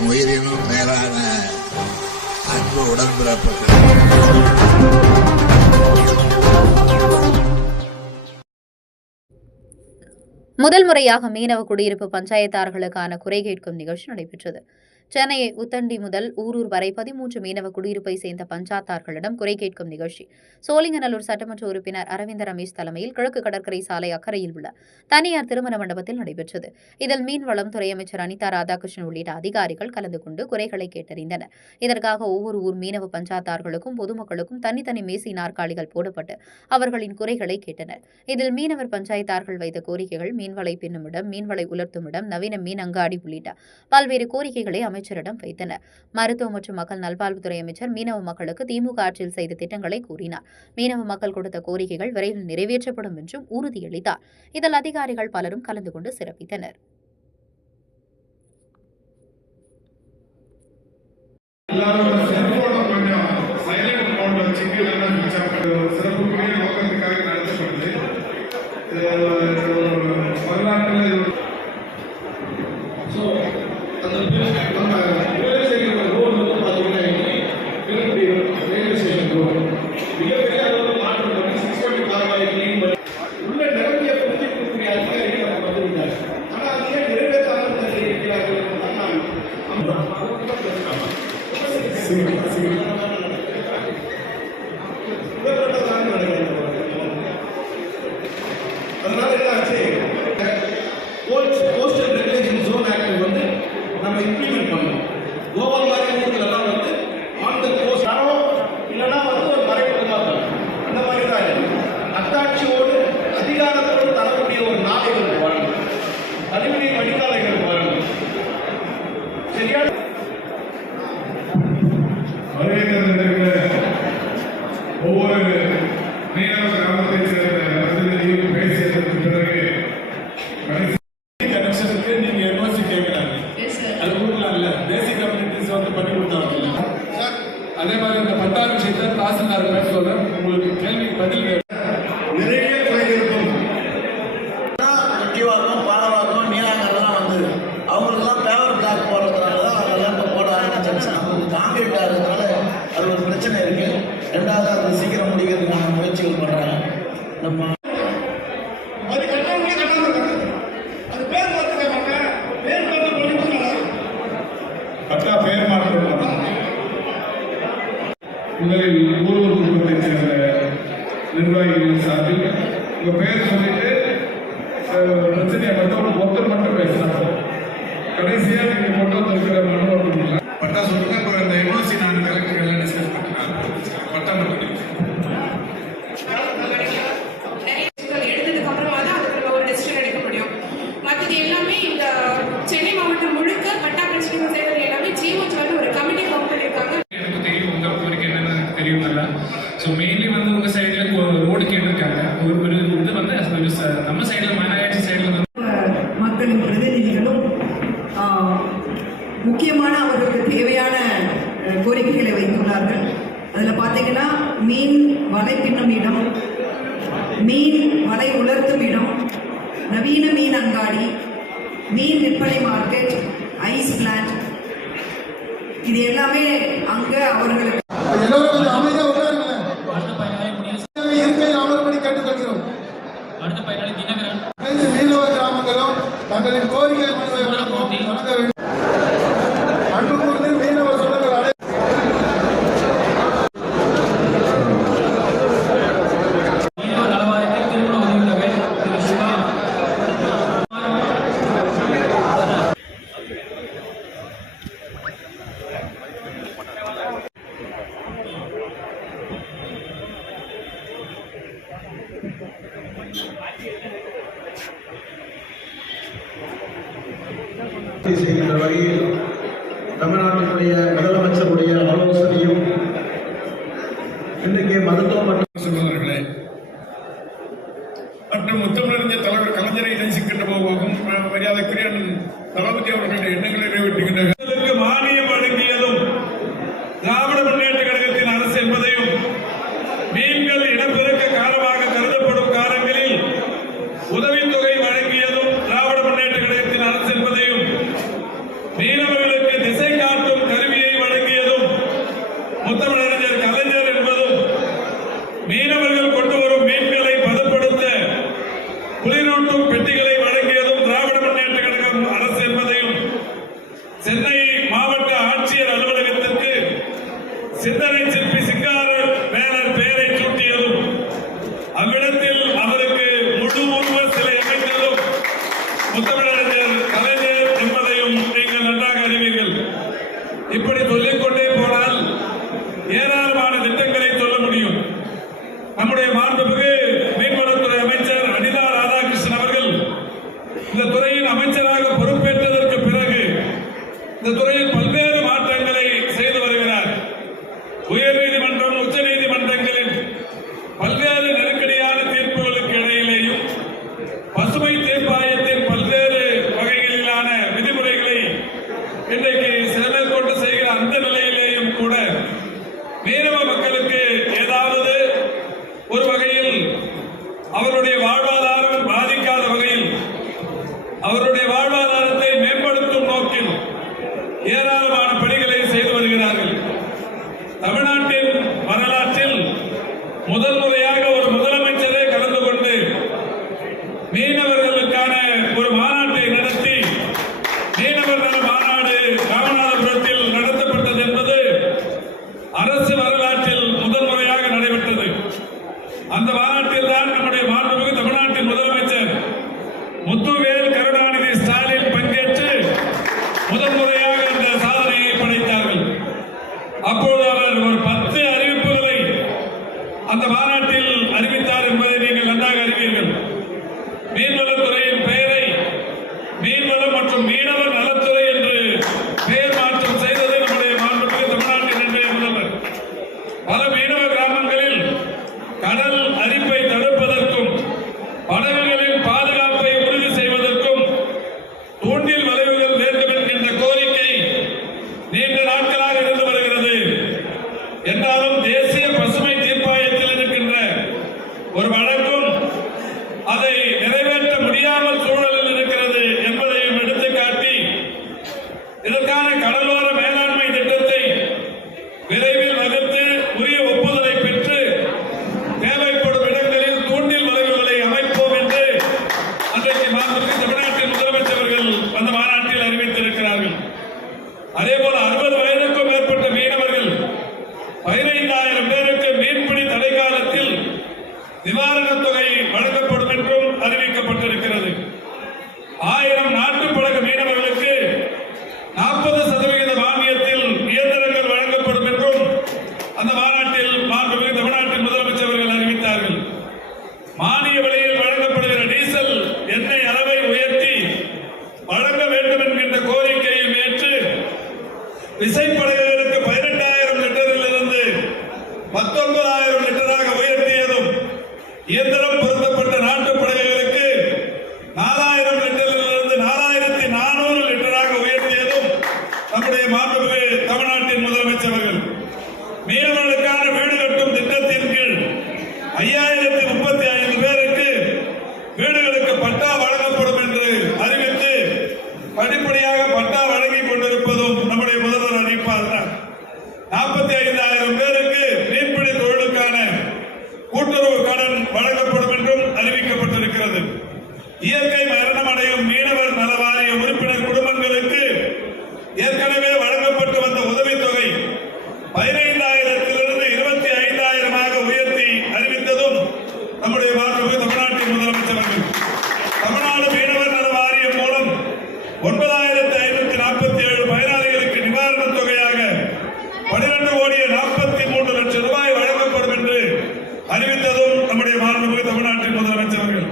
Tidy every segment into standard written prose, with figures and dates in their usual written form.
என் உயிரினும் மேலான அன்பு உடன்பிறப்புகள். முதல் முறையாக மீனவ குடியிருப்பு பஞ்சாயத்தார்களுக்கான குறை கேட்கும் நிகழ்ச்சி நடைபெற்றது. சென்னை உத்தண்டி முதல் ஊரூர் வரை 13 மீனவ குடியிருப்பை சேர்ந்த பஞ்சாயத்தார்களிடம் குறை கேட்கும் நிகழ்ச்சி சோழிங்கநல்லூர் சட்டமன்ற உறுப்பினர் அரவிந்த ரமேஷ் தலைமையில் கிழக்கு கடற்கரை சாலை அக்கறையில் உள்ள தனியார் திருமண மண்டபத்தில் நடைபெற்றது. இதில் மீன்வளம் துறை அமைச்சர் அனிதா ராதாகிருஷ்ணன் உள்ளிட்ட அதிகாரிகள் கலந்து கொண்டு குறைகளை கேட்டறிந்தனர். இதற்காக ஒவ்வொரு ஊர் மீனவ பஞ்சாயத்தார்களுக்கும் பொதுமக்களுக்கும் தனித்தனி மேசை நாற்காலிகள் போடப்பட்டு அவர்களின் குறைகளை கேட்டனர். இதில் மீனவர் பஞ்சாயத்தார்கள் வைத்த கோரிக்கைகள் மீன்வளை பின்னும் இடம், மீன்வளை உலர்த்தும் இடம், நவீன மீன் அங்காடி உள்ளிட்ட பல்வேறு கோரிக்கைகளை அமைச்சரிடம் வைத்தனர். மருத்துவ மற்றும் மக்கள் நல்வாழ்வுத்துறை அமைச்சர் மீனவ மக்களுக்கு திமுக ஆட்சியில் செய்த திட்டங்களை கூறினார். மீனவ மக்கள் கொடுத்த கோரிக்கைகள் விரைவில் நிறைவேற்றப்படும் என்றும் உறுதியளித்தார். இதில் அதிகாரிகள் பலரும் கலந்து கொண்டு சிறப்பித்தனர். அதனால என்ன ஆச்சு, கோஸ்டல் ரெகுலேஷன் ஜோன் ஆக்ட் வந்து நம்ம இம்ப்ளிமெண்ட் பண்ணணும். கோவா மாதிரி ஊர்களெல்லாம் வந்து ஆன் த கோஸ்ட் இல்லைன்னா வந்து ஒரு மறைமுகமாக அந்த மாதிரி தான் அத்தாட்சியோடு அதிகாரத்தோடு தரக்கூடிய ஒரு நாளைகள் வாழணும், அறிவுரை வடிகாலைகள் வாழணும். சரியா ஒவ்வொரு மீனவ கிராமத்தை சேர்ந்த பிரதிநிதியும் பேசியதற்கு பிறகு கனெக்ஷனுக்கு நீங்க என்ஓசி கேட்கிறாங்க. அது கொடுக்கலாம் இல்ல, பேசிக் கம்யூனிட்டிஸ் வந்து பண்ணி கொடுத்தாங்க. அதே மாதிரி இந்த பட்டா விஷயத்தை தாசில்தார் பேசுவாங்க. உங்களுக்கு கேள்வி பதில் நிறைய குறை இருக்கும். வெட்டிவாக்கம், பாலவாக்கம், நீலாங்கெல்லாம் வந்து அவங்களுக்குலாம் பேவர் பிளாக் போடுறதுனால தான் அதெல்லாம் இப்போ போட ஆரம்பிச்சிருச்சு. அவங்களுக்கு காங்கிரீட் ஆகிறதுனால அது ஒரு பிரச்சனை இருக்கு. ரெண்டாவது அது சீக்கிரம் முடிக்கிறதுக்கான முயற்சிகள் பண்றாங்க. நம்ம பட்டா பெயர் மாற்றம் முதலில் ஊர் குடும்பத்தை சேர்ந்த நிர்வாகிகளின் சார்பில் உங்க பெயர் சொல்லிட்டு பிரச்சனையை மட்டும் ஒருத்தர் மட்டும் பேசலாம். கடைசியா நீங்க மட்டும் இருக்கிற மனு பட்டா சொல்லுங்க. இப்போ இந்த என்ஓசி நான் கலெக்டர் எல்லாம் டிஸ்கஸ் பண்ணிக்கலாம். பட்டா மட்டும் எடுத்ததுக்கு அப்புறமா தான் அதுக்கு ஒரு டெசிஷன் எடுக்க முடியும். மற்றது எல்லாமே இந்த சென்னை மாவட்டம் முழுக்க பட்டா பிரச்சனைகள் செய்வது எல்லாமே ஜிஓஜில ஒரு கமிட்டி ஃபார்ம் பண்ணியிருக்காங்க. எனக்கு தெரியும் உங்க ஊருக்கு என்னன்னு தெரியும் நல்லா. ஸோ மெயின்லி வந்து உங்க சைடுல ரோடு கேட்டிருக்காங்க. ஒரு இது வந்து நம்ம சைடுல மாநகராட்சி சைடுல மக்களின் பிரதிநிதிகளும் முக்கியமான அவர்களுக்கு தேவையான கோரிக்கைகளை வைத்துள்ளார்கள். அதில் பார்த்தீங்கன்னா மீன் வலை பின்னும் இடம், மீன் வலை உலர்த்தும் இடம், நவீன மீன் அங்காடி, மீன் விற்பனை மார்க்கெட், ஐஸ் பிளான்ட், இது எல்லாமே அங்கே அவர்களுக்கு மீனவ கிராமங்களும் தங்களின் கோரிக்கை மனுவை வழங்க வேண்டும். அன்பு கூர்ந்து மீனவ சொந்தங்கள் செய்கின்ற வகையில் தமிழ்நாட்டினுடைய முதலமைச்சருடைய ஆலோசனையும் இன்றைக்கு மருத்துவ மற்றும் சகோதரர்களே மற்றும் முத்தமிழறிஞர் தலைவர் கலைஞரை நேசிக்கின்ற போகும் மரியாதைக்குரிய தளபதி அவர்களுடைய எண்ணங்களை நிறைவேற்றுகின்ற மானியம் வழங்கியதும் திராவிட முன்னேற்ற கழகத்தின் அரசு என்பதையும் மீன்கள் இனப்பெருக்க காலமாக கருதப்படும் காலங்களில் உதவித்தொகை வழங்கியதும் திராவிட முன்னேற்ற கழகத்தின் அரசு என்பதையும் மீனவர்களுக்கு திசை சென்னை மாவட்ட ஆட்சியர் அலுவலகத்திற்கு சிந்தனை சிற்பி சிங்கார வேலர் பெயரை சூட்டியதும் அவ்விடத்தில் அவருக்கு முழு உருவ சிலை அமைத்ததும் முத்தமிழறிஞர் கலைஞர் என்பதையும் நீங்கள் நன்றாக அறிவீர்கள். இப்படி சொல்லிக்கொண்டே போனால் ஏராளமான திட்டங்களை சொல்ல முடியும். நம்முடைய மாண்புமிகு மீன்வளத்துறை அமைச்சர் அனிதா ராதாகிருஷ்ணன் அவர்கள் இந்த துறையின் அமைச்சராக பொறுப்பேற்றதற்கு பிறகு இந்த துறையில் பல்வேறு மாற்றங்களை செய்து வருகிறார். உயர்நீதிமன்றம், உச்ச நீதிமன்றங்களின் பல்வேறு நெருக்கடியான தீர்ப்புகளுக்கு இடையிலேயும் பசுமை தீர்ப்பாயத்தின் பல்வேறு வகைகளிலான விதிமுறைகளை இன்றைக்கு மேற்கொண்டு செய்கிற அந்த நிலையிலேயும் கூட மீனவ மக்களுக்கு ஏதாவது ஒரு வகையில் அவருடைய வாழ்வாதாரம் பாதிக்காத வகையில் அவருடைய வாழ்வாதாரத்தை மேம்படுத்தும் நோக்கில் ஏராளமான பணிகளை செய்து வருகிறார்கள். தமிழ்நாட்டின் வரலாற்றில் முதல் முறையாக ஒரு முதலமைச்சரே கலந்து கொண்டு மீனவர்களுக்கான ஒரு மாநாட்டை நடத்தி மீனவர் நல மாநாடு ராமநாதபுரத்தில் நடத்தப்பட்டது என்பது அரசு வரலாற்றில் முதல் முறையாக நடைபெற்றது. அந்த மாநாட்டில் தான் நம்முடைய மாண்புமிகு தமிழ்நாட்டின் முதலமைச்சர் முத்துவேல் கருணாநிதி ஸ்டாலின் பங்கேற்று முதல் முறையாக இந்த சாதனையை படைத்தார்கள். அப்போது அவர் ஒரு 10 அறிவிப்புகளை அந்த மாநாட்டில் அறிவித்தார் என்பதை நீங்கள் நன்றாக அறிவீர்கள். மீன்வளத்துறையின் பெயரை மீன்வளம் மற்றும் மீனவர் நலத்துறை என்று பெயர் மாற்றம் செய்தது நம்முடைய மாண்புமிகு தமிழ்நாட்டின் இன்றைய முதல்வர். பல மீனவ கிராமங்களில் கடல் அரிப்பை தடுப்பதற்கும் படகுகளின் பாதுகாப்பை உறுதி செய்வதற்கும் தூண்டில் வளைவுகள் வேண்டும் என்கின்ற கோரிக்கை நீண்ட நாட்களாக இருந்து வருகிறது. என்றாலும் தேசிய பசுமை தீர்ப்பாயத்தில் இருக்கின்ற ஒரு வழக்கும் அதை நிறைவேற்ற முடியாமல் சூழலில் இருக்கிறது என்பதையும் எடுத்துக்காட்டி இதற்கான கடலோர மேலாண்மை திட்டத்தை விரைவில் வகுத்து உரிய ஒப்புதலை பெற்று தேவைப்படும் இடங்களில் தூண்டில் வளைவுகளை அமைப்போம் என்று அன்றைக்கு மாண்புமிகு தமிழ்நாட்டின் முதலமைச்சர்கள் அந்த மாநாட்டில் அறிவித்திருக்கிறார்கள். அதேபோல 60 வயதுக்கும் மேற்பட்ட மீனவர்கள் 15,000 பேருக்கு மீன்பிடி தடை காலத்தில் நிவாரணத் தொகை வழங்கப்படும் என்றும் அறிவிக்கப்பட்டிருக்கிறது. 1000 நாட்டுப்படகு மீனவர்களுக்கு 40% மானியத்தில் இயந்திரங்கள் வழங்கப்படும் என்றும் அந்த மாநாட்டில் மாண்புமிகு தமிழ்நாட்டின் முதலமைச்சர்கள் அறிவித்தார்கள். மானிய விலையில் வழங்கப்படுகிற டீசல் எண்ணெய் அளவை உயர்த்தி வழங்க வேண்டும் என்கின்ற கோரிக்கையை ஏற்று விசைப்படகுகளுக்கு 18,000 லிட்டரில் இருந்து 19,000 லிட்டராக உயர்த்தியதும் இயந்திரம் பொருத்தப்பட்ட நாட்டு படகுகளுக்கு 4,000 லிட்டரில் இருந்து 4,400 லிட்டராக உயர்த்தியதும் நம்முடைய மாண்புமிகு தமிழ்நாட்டின் முதலமைச்சர்கள். மீனவர்களுக்கான வீடு கட்டும் திட்டத்தின் கீழ் 5,035 பேருக்கு வீடுகளுக்கு பட்டா வழங்கப்படும் என்று அறிவித்து படிப்படியாக பட்டா வழங்கிக் கொண்டிருப்பதும் நம்முடைய முதல்வர் அறிவிப்பார். 45,000 பேருக்கு மீன்பிடி தொழிலுக்கான கூட்டுறவு கடன் வழங்கப்படும் என்றும் அறிவிக்கப்பட்டிருக்கிறது. இயற்கை மரணம் அடையும் மீனவர் நல வாரிய உறுப்பினர் குடும்பங்களுக்கு ஏற்கனவே வழங்கப்பட்டு வந்த உதவித்தொகை 15,000 25,000 உயர்த்தி அறிவித்ததும் நம்முடைய மாண்புமிகு தமிழ்நாட்டின் முதலமைச்சர்கள். தமிழ்நாடு மீனவர் நல வாரியம் மூலம் 9,547 பயனாளிகளுக்கு நிவாரணத் தொகையாக 12,43,00,000 ரூபாய் வழங்கப்படும் என்று அறிவித்ததும் நம்முடைய மாண்புமிகு தமிழ்நாட்டின் முதலமைச்சர்கள்.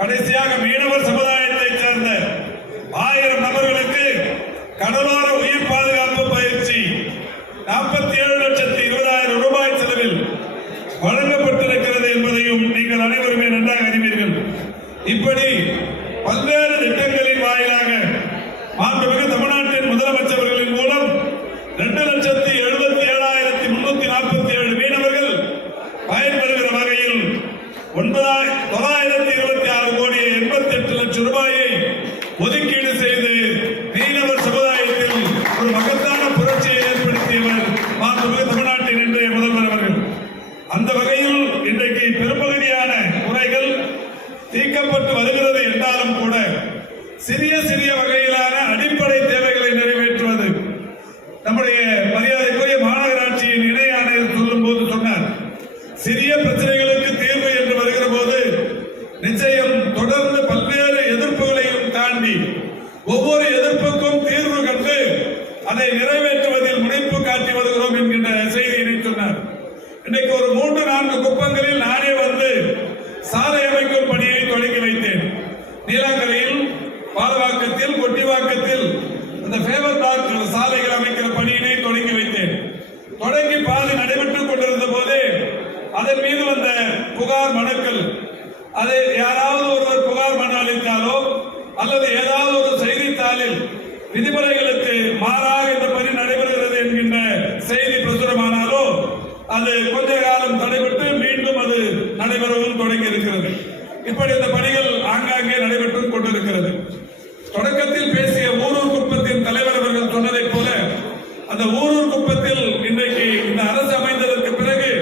கடைசியாக மீனவர் சமுதாயத்தைச் சேர்ந்த 1000 நபர்களுக்கு கடலோர உயிர் பாதுகாப்பு பயிற்சி 47,20,000 ரூபாய் செலவில் வழங்கப்பட்டிருக்கிறது என்பதையும் நீங்கள் அனைவருமே நன்றாக அறிவீர்கள். இப்படி பல்வேறு திட்டங்களின் வாயிலாக மாண்புமிகு தமிழ்நாட்டின் முதலமைச்சர்களின் மூலம் 2,77,347 மீனவர்கள் பயன்பெறுகிற வகையில் 9,926 கோடி 88 லட்சம் ரூபாயை ஒதுக்கீடு செய்து மீனவர் சமுதாயத்தில் ஒரு மகத்தான புரட்சியை ஏற்படுத்தியவர் மாண்புமிகு அதை நிறைவேற்றுவதில் முனைப்பு காட்டி வருகிறோம் என்கின்ற செய்தியினை சொன்னார். இன்றைக்கு ஒரு 3-4 குப்பங்களில் நானே வந்து சாலை அமைக்கும் பணியை தொடங்கி வைத்தேன். நீலாங்கரையில், பாலவாக்கத்தில், கொட்டிவாக்கத்தில் அந்த ஃபேவர் பிளாக் சாலைகள் அமைக்கிற பணியினை தொடங்கி வைத்தேன். தொடங்கி பாதி நடைபெற்றுக் கொண்டிருந்த போது அதன் மீது வந்த புகார் மனுக்கள், அதை யாராவது ஒருவர் புகார் மனு அளித்தாலோ அல்லது ஏதாவது ஒரு செய்தித்தாளில் விதிமுறைகளுக்கு மாறாக இந்த பணி நடைபெறுகிறது என்கின்ற செய்தி பிரசுரமானாலோ அது கொஞ்ச காலம் தடைபட்டு மீண்டும் அது நடைபெறவும் தொடங்கி இருக்கிறது. இப்படி இந்த பணிகள் ஆங்காங்கே நடைபெற்றுக் கொண்டிருக்கிறது. தொடக்கத்தில் பேசிய ஊரூர் குப்பத்தின் தலைவர் அவர்கள் சொன்னதைப் போல அந்த ஊரூர் குப்பத்தில் இன்றைக்கு இந்த அரசு அமைந்ததற்கு பிறகு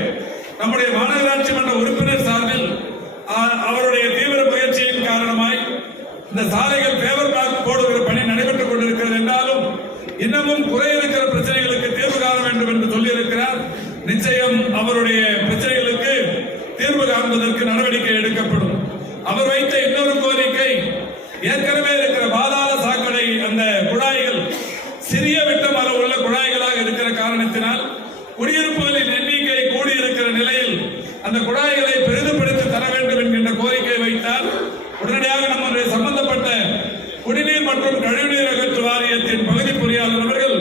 நம்முடைய மாநகராட்சி மன்ற உறுப்பினர் சார்பில் அவருடைய தீவிர முயற்சியின் காரணமாய் இந்த சாலைகள் ஃபேவர் பிளாக் போடுகிற பணி நடைபெற்றுக் கொண்டிருக்கிறது என்றாலும் இன்னமும் குறை இருக்கிற பிரச்சனைகளுக்கு தீர்வு காண வேண்டும் என்று சொல்லியிருக்கிறார். நிச்சயம் அவருடைய பிரச்சனைகளுக்கு தீர்வு காண்பதற்கு நடவடிக்கை எடுக்கப்படும். அவர் வைத்த இன்னொரு கோரிக்கை, ஏற்கனவே இருக்கிற பாதாள சாக்கடை அந்த குழாய்கள் சிறிய விட்டம் அளவுள்ள குழாய்களாக இருக்கிற காரணத்தினால் குடியிருப்புகளின் எண்ணிக்கை கூடியிருக்கிற நிலையில் அந்த குழாய்களை பெரிதுபடுத்தி தர வேண்டும் என்கின்ற கோரிக்கை வைத்தால் உடனடியாக நம்முடைய சம்பந்தப்பட்ட குடிநீர் மற்றும் கழிவுநீர் அகற்று வாரியத்தின் பகுதி பொறியாளர் அவர்கள்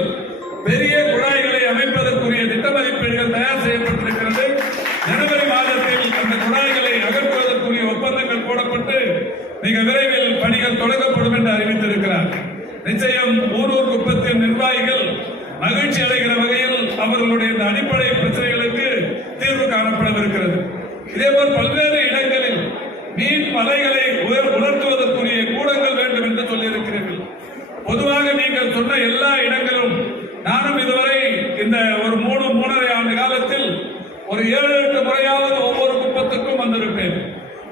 பெரிய குழாய்களை அமைப்பதற்குரிய திட்ட மதிப்பீடுகள் தயார் செய்யப்பட்டிருக்கிறது. ஜனவரி மாதத்தில் அந்த குழாய்களை அகற்றுவதற்குரிய ஒப்பந்தங்கள் போடப்பட்டு மிக விரைவில் பணிகள் தொடங்கப்படும் என்று அறிவித்திருக்கிறார். நிச்சயம் ஊரூர் குப்பத்தின் நிர்வாகிகள் மகிழ்ச்சி அடைகிற வகையில் அவர்களுடைய இந்த அடிப்படை பிரச்சனைகளுக்கு தீர்வு காணப்படவிருக்கிறது. இதேபோல் பல்வேறு இடங்களில் மீன் வலைகளை உணர்த்துவதற்குரிய கூடங்கள் வேண்டும் என்று சொல்லியிருக்கிறீர்கள். பொதுவாக நீங்கள் சொன்ன எல்லா இடங்களும் நானும் இதுவரை இந்த ஒரு 3-3.5 ஆண்டு காலத்தில் ஒரு 7-8 முறையாவது ஒவ்வொரு குப்பத்துக்கும் வந்திருப்பேன்.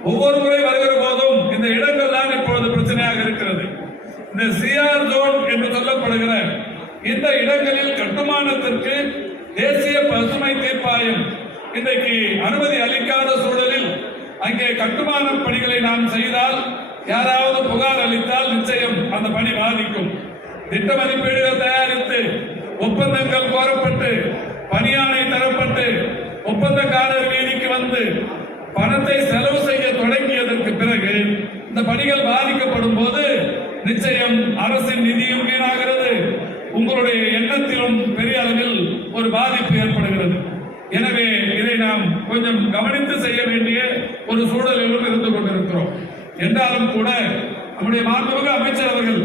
ஒவ்வொரு முறை வருகிற போதும் இந்த இடங்கள் தான் இப்பொழுது பிரச்சனையாக இருக்கிறது. இந்த சிஆர் ஜோன் என்று சொல்லப்படுகிற இந்த இடங்களில் கட்டுமானத்திற்கு தேசிய பசுமை தீர்ப்பாயம் இன்றைக்கு அனுமதி அளிக்காத சூழலில் அங்கே கட்டுமான பணிகளை நாம் செய்தால் யாராவது புகார் அளித்தால் நிச்சயம் அந்த பணி பாதிக்கும். திட்ட மதிப்பீடுகள் தயாரித்து ஒப்பந்தங்கள் கோரப்பட்டு பணியாணை தரப்பட்டு ஒப்பந்தக்காரர் வீதிக்கு வந்து பணத்தை செலவு செய்ய தொடங்கியதற்கு பிறகு இந்த பணிகள் பாதிக்கப்படும் போது நிச்சயம் அரசின் நிதியும் வீணாகிறது, உங்களுடைய எண்ணத்திலும் பெரிய அளவில் ஒரு பாதிப்பு ஏற்படுகிறது. எனவே இதை நாம் கொஞ்சம் கவனித்து செய்ய வேண்டிய ஒரு சூழலிலும் இருந்து கொண்டிருக்கிறோம். என்றாலும் கூட நம்முடைய மாண்புமிகு அமைச்சர் அவர்கள்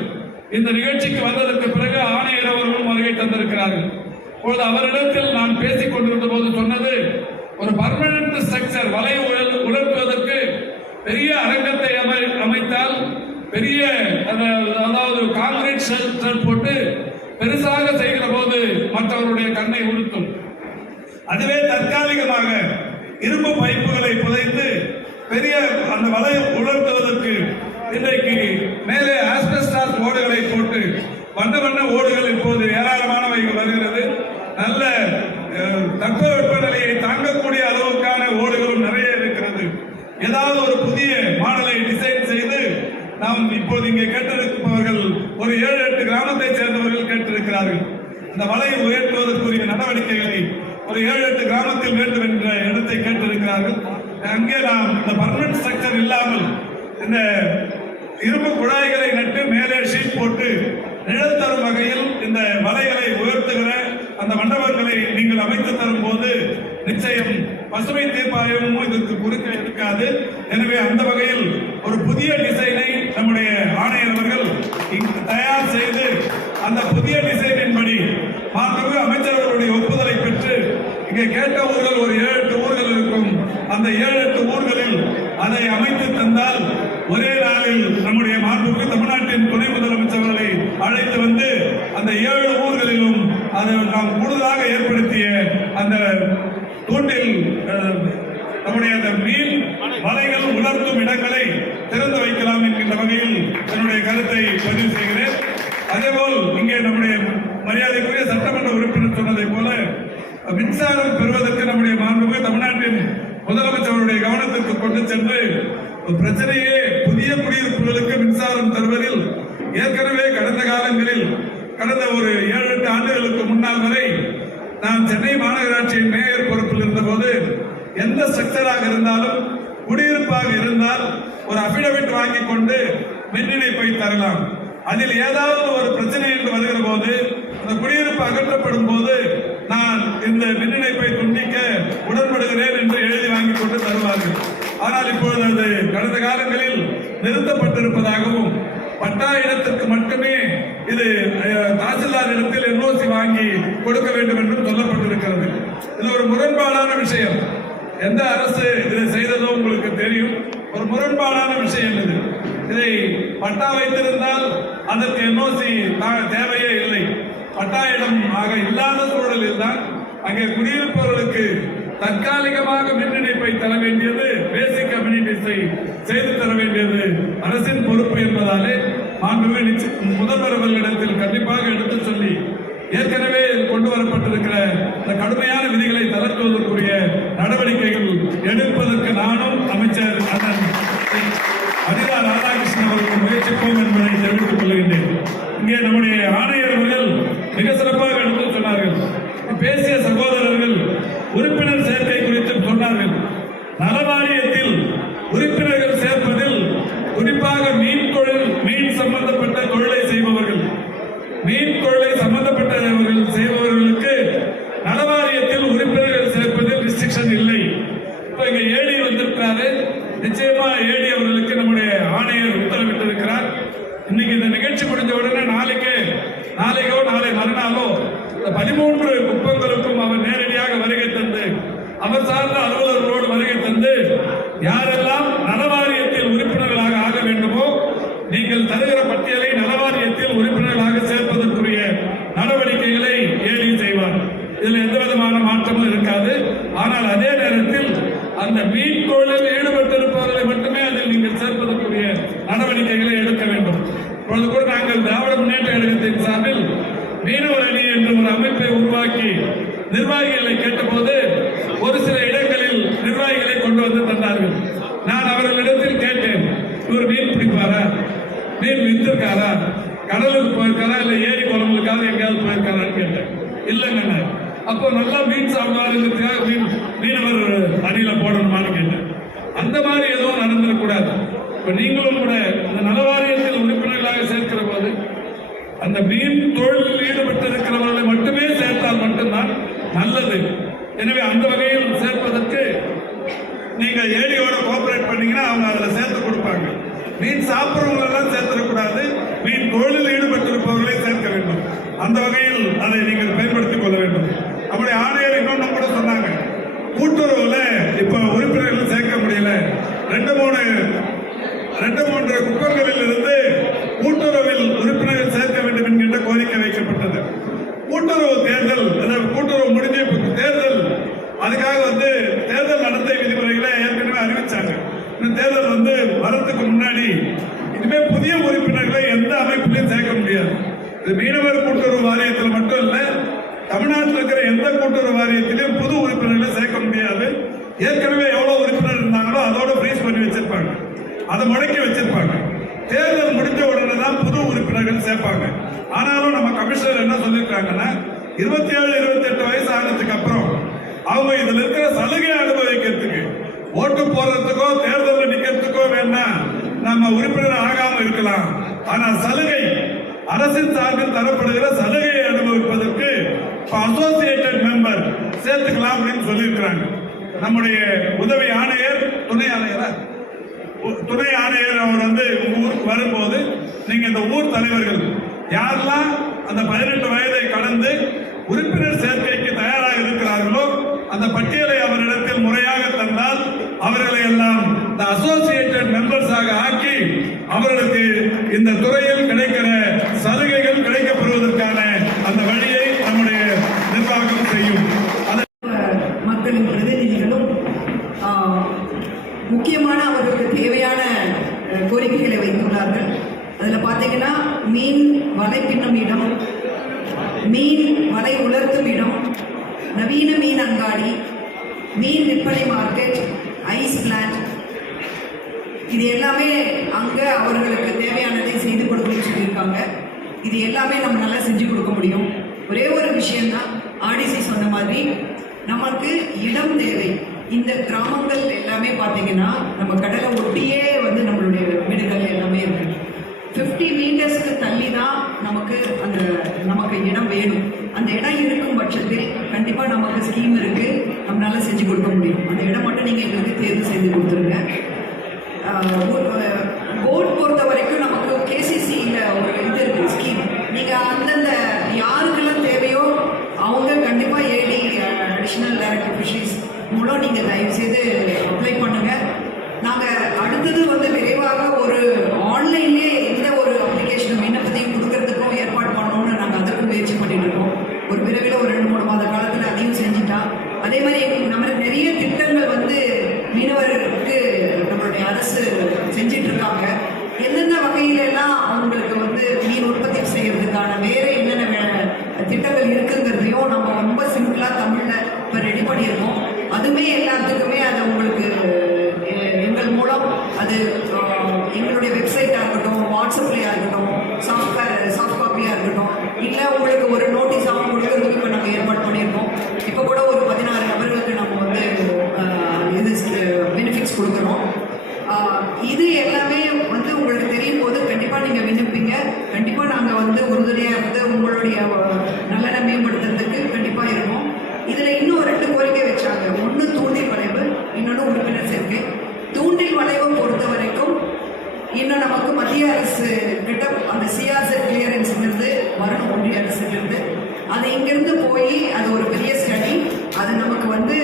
இந்த நிகழ்ச்சிக்கு வந்ததற்கு பிறகு ஆணையர் அவர்களும் வருகை தந்திருக்கிறார்கள். இப்பொழுது அவரிடத்தில் நான் பேசிக் கொண்டிருந்த போது சொன்னது, ஒரு பர்மனன்ட் ஸ்ட்ரக்சர் வலை உலர்த்துவதற்கு பெரிய அரங்கத்தை அமைத்தால் பெரிய அதாவது கான்கிரீட் ஷெல்டர் போட்டு பெருசாக செய்கிற போது மற்றவருடைய கண்ணை உறுத்தும். அதுவே தற்காலிகமாக இரும்பு பைப்புகளை புதைத்து பெரிய அந்த வலை உலர்த்துவதற்கு இன்றைக்கு மேலே ஆஸ்பெஸ்டாஸ் ஓடுகளை போட்டு வண்ண வண்ண ஓடுகள் இப்போது ஏராளமானவை வருகிறது. நல்ல தட்பவெப்ப நிலையை தாங்கக்கூடிய அளவுக்கான ஓடுகளும் நிறைய இருக்கிறது. ஏதாவது ஒரு புதிய மாடலை டிசைன் செய்து நாம் இப்போது இங்கே கேட்டிருப்பவர்கள் ஒரு 7-8 கிராமத்தை சேர்ந்தவர்கள் கேட்டிருக்கிறார்கள். இந்த வலையை உயர்த்துவதற்குரிய நடவடிக்கைகளை ஒரு 7-8 கிராமத்தில் வேண்டும் என்ற இடத்தை கேட்டிருக்கிறார்கள். அங்கே நாம் இந்த பர்மனன்ட் ஸ்ட்ரக்சர் இல்லாமல் இந்த இரும்பு குழாய்களை நட்டு மேலே ஷீட் போட்டு நிழல் தரும் வகையில் இந்த வலைகளை உயர்த்துகிற அந்த மண்டபங்களை நீங்கள் அமைத்து தரும் போது நிச்சயம் பசுமை தீர்ப்பாயமும் இதற்கு குறுக்க இருக்காது. எனவே அந்த வகையில் ஒரு புதிய டிசைனை நம்முடைய ஆணையர் அவர்கள் தயார் செய்து அந்த புதிய டிசைனின்படி மாண்புமிகு அமைச்சர் அவர்களுடைய ஒப்புதலை பெற்று இங்கே கேட்ட ஊர்கள் ஒரு 7-8 ஊர்கள் இருக்கும். அந்த 7-8 ஊர்களில் அதை அமைத்து தந்தால் ஒரே நாளில் நம்முடைய மாண்புமிகு தமிழ்நாட்டின் துணை முதலமைச்சர்களை அழைத்து வந்து அந்த 7 ஊர்களிலும் அதை நாம் கூடுதலாக ஏற்படுத்திய அந்த தூண்டில் நம்முடைய அந்த மீன் வலைகள் உலர்த்தும் இடங்களை திறந்து வைக்கலாம் என்கின்ற வகையில் என்னுடைய கருத்தை பதிவு செய்கிறேன். அதேபோல் இங்கே நம்முடைய மரியாதைக்குரிய சட்டமன்ற உறுப்பினர் சொன்னதை போல மின்சாரம் பெறுவதற்கு நம்முடைய மாண்புமிகு தமிழ்நாட்டின் முதலமைச்சருடைய கவனத்திற்கு கொண்டு சென்று பிரச்சனையே புதிய குடியிருப்புகளுக்கு மின்சாரம் தருவதில் ஏற்கனவே கடந்த காலங்களில் கடந்த ஒரு 7-8 ஆண்டு ஆண்டுகளுக்கு முன்னால் வரை நான் சென்னை மாநகராட்சியின் மேயர் பொறுப்பில் இருந்தபோது எந்த ஸ்ட்ரக்சராக இருந்தாலும் குடியிருப்பாக இருந்தால் ஒரு அபிடவிட் வாங்கி கொண்டு மின் இணைப்பை தரலாம். அதில் ஏதாவது ஒரு பிரச்சனை என்று வருகிற போது அந்த குடியிருப்பு அகற்றப்படும் போது நான் இந்த மின் இணைப்பை துண்டிக்க உடன்படுகிறேன் என்று எழுதி வாங்கி கொண்டு தருவார்கள். ஆனால் இப்பொழுது அது கடந்த காலங்களில் நிறுத்தப்பட்டிருப்பதாகவும் பட்டா இடத்திற்கு மட்டுமே இது தாசில்தார் இடத்தில் என்ஓசி வாங்கி கொடுக்க வேண்டும் என்றும் சொல்லப்பட்டிருக்கிறது. இது ஒரு முரண்பாடான விஷயம். எந்த அரசு இதை செய்ததோ உங்களுக்கு தெரியும். ஒரு முரண்பாடான விஷயம் இது. இதை பட்டா வைத்திருந்தால் அதற்கு என்ஓசி தேவையே இல்லை. பட்டா இடம் ஆக இல்லாத சூழலில் தான் அங்கே குடியிருப்பவர்களுக்கு தற்காலிகமாக மின் இணைப்பை தர வேண்டியது, பேசிக் கம்யூனிட்டிஸை செய்து தர வேண்டியது அரசின் பொறுப்பு என்பதாலே மாண்புமிகு முதல்வர் அவர்களிடத்தில் கண்டிப்பாக எடுத்து சொல்லி ஏற்கனவே கொண்டு வரப்பட்டிருக்கிற இந்த கடுமையான விதிகளை தளர்த்துவதற்குரிய நடவடிக்கைகள் எடுப்பதற்கு நானும் அமைச்சர் அண்ணன் அனிதா ராதாகிருஷ்ணன் அவர்கள் முயற்சிப்போம் என்பதை தெரிவித்துக் கொள்கின்றேன். இங்கே நம்முடைய ஆணையர் அவர்கள் மிக சிறப்பாக எடுத்து சொன்னார்கள். பேசிய சகோதரர்கள் உறுப்பினர் சேர்க்கை குறித்து சொன்னார்கள். நலவாரியத்தில் உறுப்பினர்கள் சேர்ப்பதில் குறிப்பாக மீன் தொழில், மீன் சம்பந்தப்பட்ட தொழிலை செய்பவர்கள், மீன் தொழிலை சம்பந்தப்பட்டவர்கள் செய்பவர்களுக்கு நலவாரியத்தில் உறுப்பினர்கள் சேர்ப்பதில் ரெஸ்ட்ரிக்ஷன் இல்லை. இப்ப இங்க ஏடி வந்திருக்கிறாரு. நிச்சயமா ஏடி அவர்களுக்கு நம்முடைய ஆணையர் உத்தரவிட்டிருக்கிறார். இன்னைக்கு இந்த நிகழ்ச்சி முடிஞ்ச உடனே நாளைக்கோ நாளை மறுநாளோ இந்த 13 குப்பங்களுக்கும் அவர் நேரடியாக வருகை தந்து, அவர் சார்ந்த அலுவலர்களோடு வருகை தந்து, யாரெல்லாம் நலவாரியத்தில் உறுப்பினர்களாக ஆக வேண்டுமோ நீங்கள் தருகிற பட்டியலை நலவாரியத்தில் உறுப்பினர்களாக சேர்ப்பதற்குரிய நடவடிக்கைகளை ஏடி செய்வார். இதில் எந்த விதமான மாற்றமும் இருக்காது. ஆனால் அதே நேரத்தில் அந்த மீன் தொழிலில் ஈடுபட்டிருப்பவர்களை மட்டுமே அதில் நீங்கள் சேர்ப்பதற்குரிய நடவடிக்கைகளை எடுக்க வேண்டும். இப்பொழுது கூட நாங்கள் திராவிட முன்னேற்ற கழகத்தின் சார்பில் மீனவர் அணி என்ற ஒரு அமைப்பை உருவாக்கி நிர்வாகிகளை கேட்டபோது ஒரு சில இடங்களில் நிர்வாகிகளை கொண்டு வந்து தந்தார்கள். நான் அவர்களிடத்தில் கேட்டேன், இவர் மீன் பிடிப்பாரா, மீன் வித்திருக்காரா, கடலுக்கு போயிருக்காரா, இல்ல ஏரி குளங்களுக்காக எங்கேயாவது போயிருக்காரான்னு கேட்டேன். இல்லைங்க, அப்போ நல்லா மீன் சாப்பிடுவாருங்கிறதுக்காக மீனவர் அணியில போடணுமான்னு கேட்டேன். அந்த மாதிரி எதுவும் நடந்துடக்கூடாது. இப்ப நீங்களும் கூட அந்த நலவாரியத்தில் உறுப்பினர்களாக சேர்க்கிற போது அந்த மீன் தொழிலில் ஈடுபட்டு இருக்கிறவர்களை மட்டுமே சேர்த்தால் மட்டும்தான் நல்லது. எனவே அந்த வகையில் சேர்ப்பதற்கு நீங்க ஏடியோட கோஆபரேட் பண்ணீங்கன்னா அவங்க அதுல சேர்த்து கொடுப்பாங்க. மீன் சாப்பிடுறவங்களெல்லாம் சேர்த்துடக்கூடாது, மீன் தொழிலில் ஈடுபட்டிருப்பவர்களை சேர்க்க வேண்டும். அந்த வகையில் அதை நீங்கள் பயன்படுத்திக் கொள்ள வேண்டும். நம்முடைய ஆணையர் இன்னொன்று கூட சொன்னாங்க, கூட்டுறவுல இப்ப உறுப்பினர்கள் சேர்க்க முடியல. 2-3 குப்பங்களில் இருந்து கூட்டுறவில் உறுப்பினர்கள் சேர்க்க வேண்டும் என்கின்ற கோரிக்கை வைக்கப்பட்டது. கூட்டுறவு தேர்தல், கூட்டுறவு முடிஞ்ச தேர்தல், அதுக்காக தேர்தல் நடத்தை விதிமுறைகளை ஏற்கனவே அறிவிச்சாங்க. இந்த தேர்தல் வரதுக்கு முன்னாடி இனிமே புதிய உறுப்பினர்களை எந்த அமைப்பிலையும் சேர்க்க முடியாது. இது மீனவர் கூட்டுறவு வாரியத்தில் மட்டும் இல்ல, தமிழ்நாட்டில் இருக்கிற எந்த கூட்டுறவு வாரியத்திலையும் புது உறுப்பினர்களை சேர்க்க முடியாது. ஏற்கனவே எவ்வளவு உறுப்பினர் இருந்தாங்களோ அதோட ஃப்ரீஸ் பண்ணி வச்சிருப்பாங்க, அதை முடக்கி வச்சிருப்பாங்க. தேர்தல் முடிஞ்ச உடனே தான் புது உறுப்பினர்கள் சேர்ப்பாங்க. ஆனாலும் நம்ம கமிஷனர் என்ன சொல்லிருக்காங்கன்னா, 27-28 வயசு ஆனதுக்கு அப்புறம் அவங்க இதுல இருக்கிற சலுகை அனுபவிக்கிறதுக்கு, ஓட்டு போடுறதுக்கோ தேர்தலில் நிக்கிறதுக்கோ வேண்டாம், நம்ம உறுப்பினர் ஆகாம இருக்கலாம். ஆனா சலுகை, அரசின் சார்பில் தரப்படுகிற சலுகையை அனுபவிப்பதற்கு அசோசியேட்டட் மெம்பர் சேர்த்துக்கலாம் அப்படின்னு சொல்லியிருக்கிறாங்க. நம்முடைய உதவி ஆணையர், துணை ஆணையர் அவர் உங்க ஊருக்கு வரும்போது நீங்க இந்த ஊர் தலைவர்கள் யாரெல்லாம் அந்த 18 வயதை கடந்து உறுப்பினர் சேர்க்கைக்கு தயாராக இருக்கிறார்களோ அந்த பட்டியலை அவரிடத்தில் முறையாக தந்தால் அவர்களை எல்லாம் இந்த அசோசியேட்டட் மெம்பர்ஸாக ஆக்கி அவர்களுக்கு இந்த துறையில் கிடைக்கிற சலுகைகள் கிடைக்கப்படுவதற்கான அந்த வழியை நம்முடைய நிர்வாகம் செய்யும். மக்களின் பிரதிநிதிகளும் முக்கியமான அவர்களுக்கு தேவையான கோரிக்கைகளை வைத்துள்ளார்கள். அதில் பார்த்தீங்கன்னா மீன் வலை பின்னும் இடம், மீன் வலை உலர்த்தும் இடம், நவீன மீன் அங்காடி, மீன் விற்பனை மார்க்கெட், ஐஸ் பிளான்ட், இது எல்லாமே அங்கே அவர்களுக்கு தேவையானதை செய்து கொடுக்கணும்னு சொல்லியிருக்காங்க. இது எல்லாமே நம்ம நல்லா செஞ்சு கொடுக்க முடியும். ஒரே ஒரு விஷயம்தான் ஆடிசி சொன்ன மாதிரி நமக்கு இடம் தேவை. இந்த கிராமங்கள் எல்லாமே பார்த்தீங்கன்னா நம்ம கடலை ஒட்டியே வந்து நம்மளுடைய வீடுகள் எல்லாமே இருக்கு. 50 மீட்டர்ஸ்க்கு தள்ளி தான் நமக்கு இடம் வேணும். அந்த இடம் இருக்கும் பட்சத்தில் கண்டிப்பாக நமக்கு ஸ்கீம் இருக்கு, நம்மளால செஞ்சு கொடுக்க முடியும். அந்த இடம் மட்டும் நீங்கள் எங்களுக்கு தேர்வு செய்து கொடுத்துருங்க. போட் பொறுத்த வரைக்கும் நமக்கு கேசிசியில் ஒரு இது இருக்கு ஸ்கீம். நீங்கள் அந்தந்த யாருக்கெல்லாம் தேவையோ அவங்க கண்டிப்பாக ஏடி அடிஷ்னல் டைரக்டர் ஃபிஷரிஸ் மூலம் நீங்கள் தயவுசெய்து அப்ளை பண்ணுங்கள். நாங்கள் அடுத்தது வந்து விரைவாக ஒரு ஆன்லைன்லேயே எந்த ஒரு அப்ளிகேஷன் விண்ணப்பத்தையும் கொடுக்கறதுக்கும் ஏற்பாடு பண்ணணும்னு நாங்கள் அதுக்கும் முயற்சி பண்ணிட்டு இருக்கோம். ஒரு விரைவில் ஒரு 2-3 மாத காலத்தில் அதையும் செஞ்சுட்டா. அதே மாதிரி நம்மளுக்கு நிறைய திட்டங்கள் வந்து மீனவர்களுக்கு நம்மளுடைய அரசு செஞ்சிட்டு இருக்காங்க. எந்தெந்த வகையிலெல்லாம் அவங்களுக்கு வந்து மீன் உற்பத்தி செய்யறதுக்கான வேற என்னென்ன திட்டங்கள் இருக்குங்கிறதையும் நம்ம ரொம்ப சிம்பிளாக தமிழில் இப்போ ரெடி பண்ணியிருக்கோம். அதுவுமே எல்லாத்துக்குமே அதை உங்களுக்கு எங்கள் மூலம் அது எங்களுடைய வெப்சைட்டாக இருக்கட்டும், வாட்ஸ்அப்லையாக இருக்கட்டும், சாஃப்ட் காப்பியாக இருக்கட்டும், இல்லை உங்களுக்கு ஒரு நோட்டீஸாகவும் கொடுக்கறதுக்கு இப்போ நாங்கள் ஏற்பாடு பண்ணியிருக்கோம். இப்போ கூட ஒரு 16 நபர்களுக்கு நம்ம வந்து இது பெனிஃபிட்ஸ் கொடுக்குறோம். இது எல்லாமே வந்து உங்களுக்கு தெரியும் போது கண்டிப்பாக நீங்கள் விண்ணப்பிங்க. கண்டிப்பாக நாங்கள் வந்து உறுதுணையாக இருந்து உங்களுடைய நலனை மேம்படுத்துறதுக்கு கண்டிப்பாக இருக்கும். இதில் இன்னும் 2 கோரிக்கை வச்சாங்க. ஒன்று தூண்டில் வளைவு, இன்னொன்று உறுப்பினர் சேர்க்கை. தூண்டில் வளைவை பொறுத்த வரைக்கும் இன்னும் நமக்கு மத்திய அரசு கிட்ட அந்த சிஆர்செட் கிளியரன்ஸ்லேருந்து வரணும், ஒன்றிய அரசுலேருந்து. அது இங்கேருந்து போய் அது ஒரு பெரிய ஸ்டடி. அது நமக்கு வந்து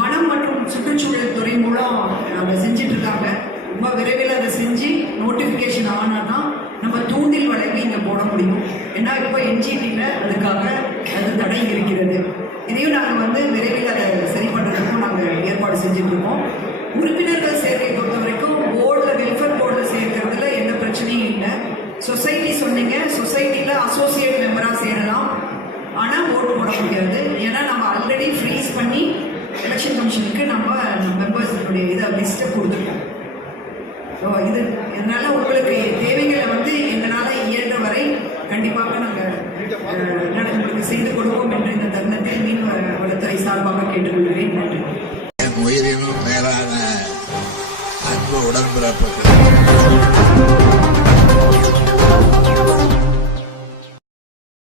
வனம் மற்றும் சுற்றுச்சூழல் துறை மூலம் அதை செஞ்சுட்டு இருக்காங்க. ரொம்ப விரைவில் அதை செஞ்சு நோட்டிஃபிகேஷன் ஆனால் தான் நம்ம தூண்டில் வளைவு இங்கே போட முடியும். ஏன்னா இப்போ என்ஜிடியில் அதுக்காக அது தடை இருக்கிறது. இதையும் நாங்கள் வந்து விரைவில் அதை சரி பண்ணுறதுக்கும் நாங்கள் ஏற்பாடு செஞ்சுட்டு இருக்கோம். உறுப்பினர்கள் சேர்க்கை பொறுத்த வரைக்கும் போர்டில் வெல்ஃபேர் போர்டில் சேர்க்கறதுல எந்த பிரச்சனையும் இல்லை. சொசைட்டி சொன்னீங்க, சொசைட்டியில் அசோசியேட் மெம்பராக சேரலாம், ஆனால் ஓட்டு போட முடியாது. ஏன்னா நம்ம ஆல்ரெடி ஃப்ரீஸ் பண்ணி எலெக்ஷன் கமிஷனுக்கு நம்ம மெம்பர்ஸுடைய இதை லிஸ்ட்டை கொடுத்துருக்கோம். ஸோ இதனால உங்களுக்கு தேவைகளை வந்து எங்களால் இயன்ற வரை கண்டிப்பாக நாங்கள் உங்களுக்கு செய்து கொடுப்போம் என்று இந்த தருணத்தில் மீன்வளத்துறை சார்பாக கேட்டுக்கொள்கிறேன். நன்றி. என் உயிரினும் மேலான அன்பு உடன்பிறப்புகள்